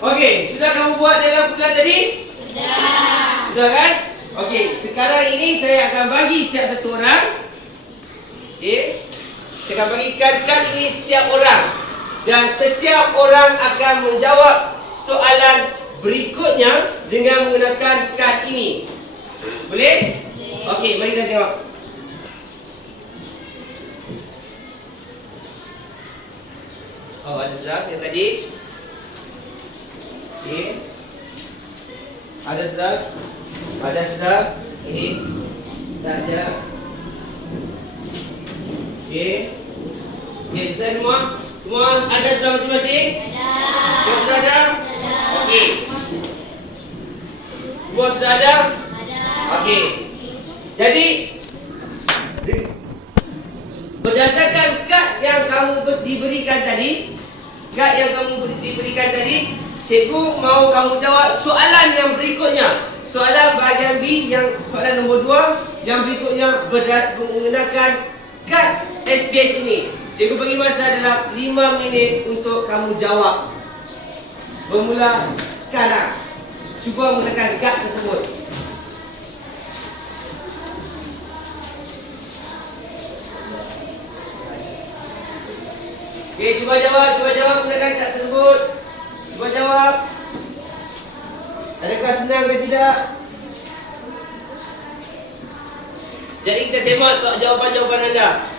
Okey, sudah kamu buat dalam bulan tadi? Sudah. Sudah kan? Okey, sekarang ini saya akan bagi setiap satu orang. Okey. Saya akan bagikan kad ini setiap orang. Dan setiap orang akan menjawab soalan berikutnya dengan menggunakan kad ini. Boleh? Okey, mari kita tengok. Oh, ada sudah yang tadi. Okey. Ada sudah. Ada sudah. Ini tak ada. Okey. Okey, selesai semua? Semua ada sudah masing-masing? Ada. Sudah ada? Ada. Okey. Semua sudah ada? Ada. Okey. Jadi berdasarkan kad yang kamu diberikan tadi, cikgu mau kamu jawab soalan yang berikutnya. Soalan bahagian B yang soalan nombor 2 yang berikutnya menggunakan kad SPS ini. Cikgu bagi masa dalam 5 minit untuk kamu jawab. Bermula sekarang. Cuba menggunakan kad tersebut. Okey, cuba jawab menggunakan kad tersebut. Cuba jawab. Adakah senang ke tidak? Jadi kita semak jawapan-jawapan anda.